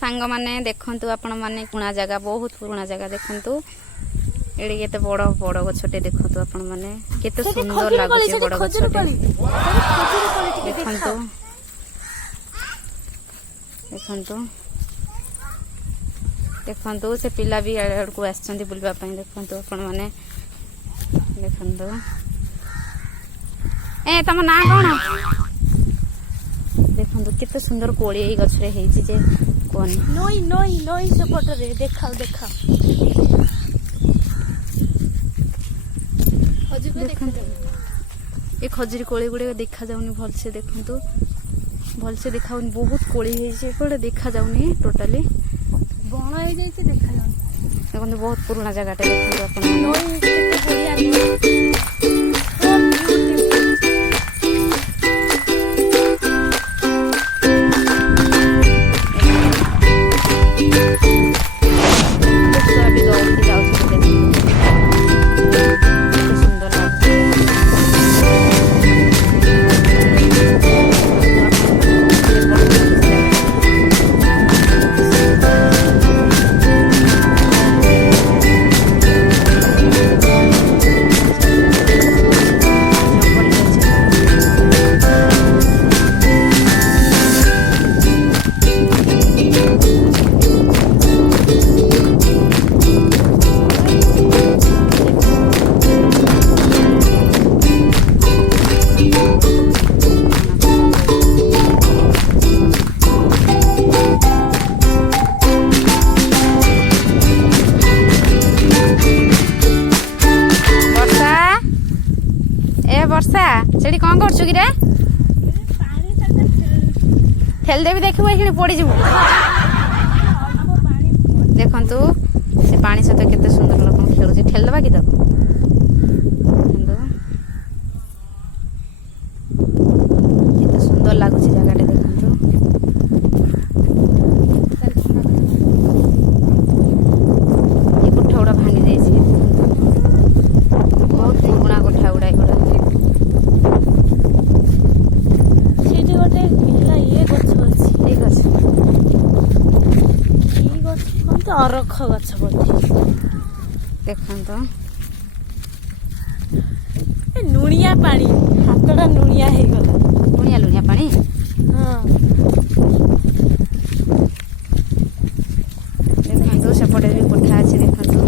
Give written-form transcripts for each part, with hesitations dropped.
सांग माने देखंतु आपण माने पुणा जगह बहुत पुराना जगह देखंतु एड़ी केते बड़ बड़ गछटे देखंतु आपण माने केते सुंदर लागुचे बड़ गछटे देखंतु देखंतु देखंतु से पिला भी एड को आछंती बुलबा पई देखंतु आपण माने देखंतु ए तम ना कोन देखंतु केते सुंदर कोळी ए गछरे हेछि जे कोन नई नई नई सपोर्ट रे देखाओ देखाओ ये खजुरी कोळी गुडे देखा जाउनी भल से देखंतु भल से देखाउनी बहुत कोळी हेछि कोडे देखा जाउनी टोटली बण हे जाय से देखा जाउनी देखंतु बहुत पुराना जगह टे देखंतु अपन नई केते वर्षा सेठी कौन करछु कि रे ठेल देवी देखबो एखिने पड़ी जबो देखंतु से पानी सहित केते सुंदर लोक खेलुची ठेल देबा कि दब केते सुंदर लागुची जगाटे देखंतु ये कोठा उडा भांगी जायछि बहुत पुराना कोठा उडा एगुडा अरख गछ बोलते देखंतु ए नुनिया पानी हातडा नुनिया हे गला लुनिया लुनिया पानी हां देखंतु सेपटे भी कोठा अछि देखंतु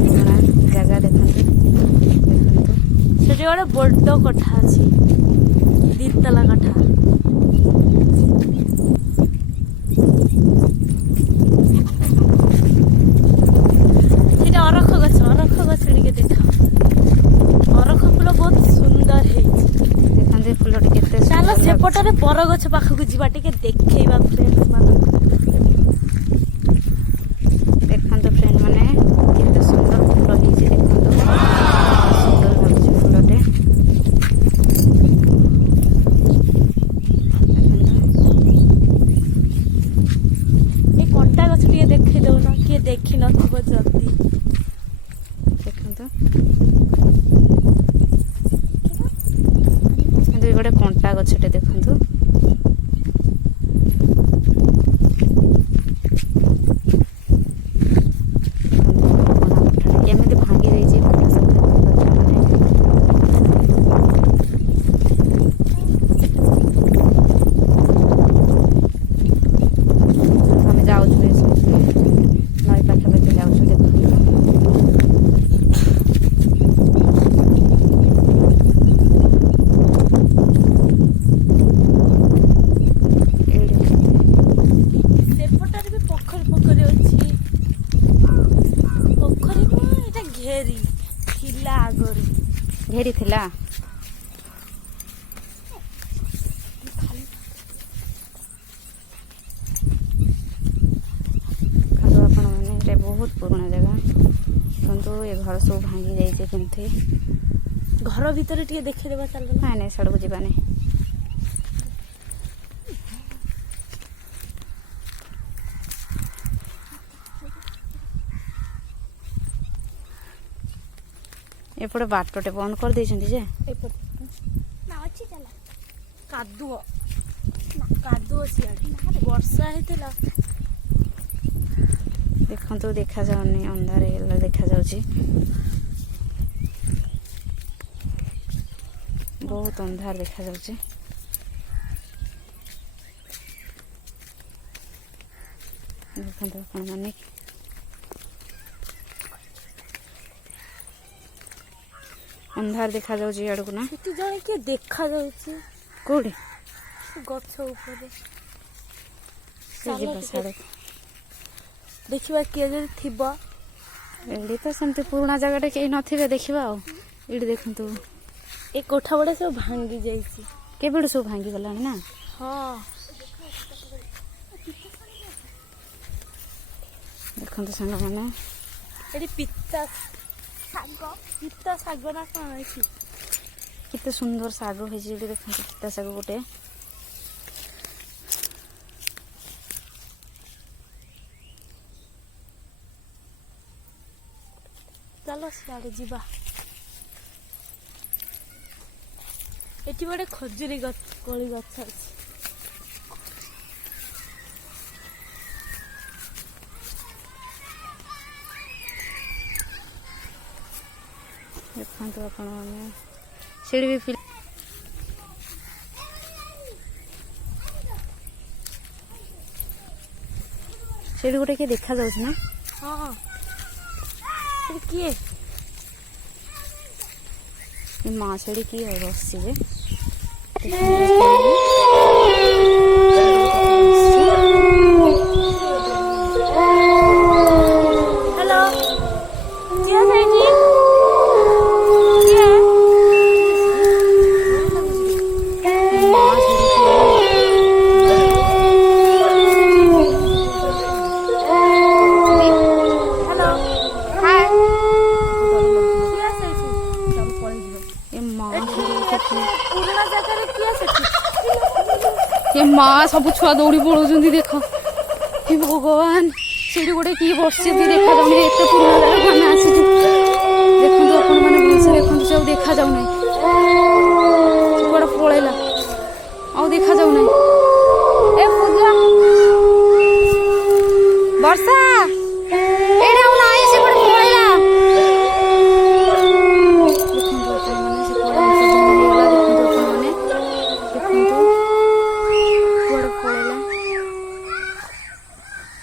पुराना जगह देखंतु सेठी बड़ बड्ड कोठा अछि दीतला कोठा सेपटे बरगछ पाखक जीवा टिके देखैबा फ्रेंड्स माने देखंतु फ्रेंड माने केते सुंदर फूल हिजे देखंतु सुंदर लागुची फूलटे ए कंटा गछ टिके देखै दउ न के देखि नथबो जल्दी देखंतु गोटे कंटा गछटे देखंतु केमिति भांगी जाइछि कोठा सब हम जाउछु नई पाखा पाखा जाउछु देखंतु घेरी थिला आपण माने बहुत पुराना जगह किंतु ये घर सब भांगी जाइछे केमथि घर भीतर टिके देखै देबा चल ना नहीं सड़क जीवा नहीं एपटे बाटटे बंद कर देछंती जे ना अछि चला कादुओ कादुओ सियाडी वर्षा हेतला ଦେଖନ୍ତୁ ଦେଖାଯାଉନି, ଅନ୍ଧାର ହେଇଗଲା ଦେଖାଯାଉଛି। ବହୁତ ଅନ୍ଧାର ଦେଖାଯାଉଛି। ଦେଖନ୍ତୁ ଆପଣମାନେ ଅନ୍ଧାର ଦେଖାଯାଉଛି ଇଆଡ଼କୁ ନା। ସେଠି ଜଣେ କିଏ ଦେଖାଯାଉଛି କୋଉଠି? ଗଛ ଉପରେ। ସେ ଯିବା ସାଡ଼େ ଦେଖିବା କିଏ ଯଦି ଥିବ। ଏଇଠି ତ ସେମିତି ପୁରୁଣା ଜାଗାଟେ କେହି ନଥିବେ ଦେଖିବା ଆଉ। ଏଇଠି ଦେଖନ୍ତୁ ଏ କୋଠା ଗୁଡ଼ା ସବୁ ଭାଙ୍ଗି ଯାଇଛି। କେବେଠୁ ସବୁ ଭାଙ୍ଗିଗଲାଣି ନା। ହଁ ଦେଖନ୍ତୁ ସାଙ୍ଗମାନେ ଏଠି ପିତା ଶାଗ ନା କଣ ଅଛି। କେତେ ସୁନ୍ଦର ଶାଗ ହେଇଛି ଏଠି ଦେଖନ୍ତୁ। ପିତା ଶାଗ ଗୋଟେ। ଚାଲ ସିଆଡ଼େ ଯିବା। ଏଠି ଗୋଟେ ଖଜୁରୀ କୋଳି ଗଛ ଅଛି। ଦେଖନ୍ତୁ ଆପଣମାନେ ସେଠି ବି ସେଠି ଗୋଟେ କିଏ ଦେଖାଯାଉଛି ନା। ହଁ ସେଠି କିଏ? ଏ ମା ସେଠି କିଏ ବସିଛି ଯେ। ହ୍ୟାଲୋ କିଏ ସେଇଠି? କିଏ? ମା ସେଠି ହ୍ୟାଲୋ ହାଏ କିଏ ସେଇଠି? ଏ ମା ପୁରୁଣା ଜାଗାରେ କିଏ ସେଠି? ଏ ମା ସବୁ ଛୁଆ ଦୌଡ଼ି ପଳଉଛନ୍ତି ଦେଖ। ହେ ଭଗବାନ ସେଠି ଗୋଟେ କିଏ ବସିଛି ଦେଖାଯାଉନି। ଏତେ ପୁରୁଣା ଜାଗାକୁ ଆମେ ଆସିଛୁ। ଦେଖନ୍ତୁ ଆପଣମାନେ ଭଲସେ ଦେଖନ୍ତୁ ସବୁ ଦେଖାଯାଉ।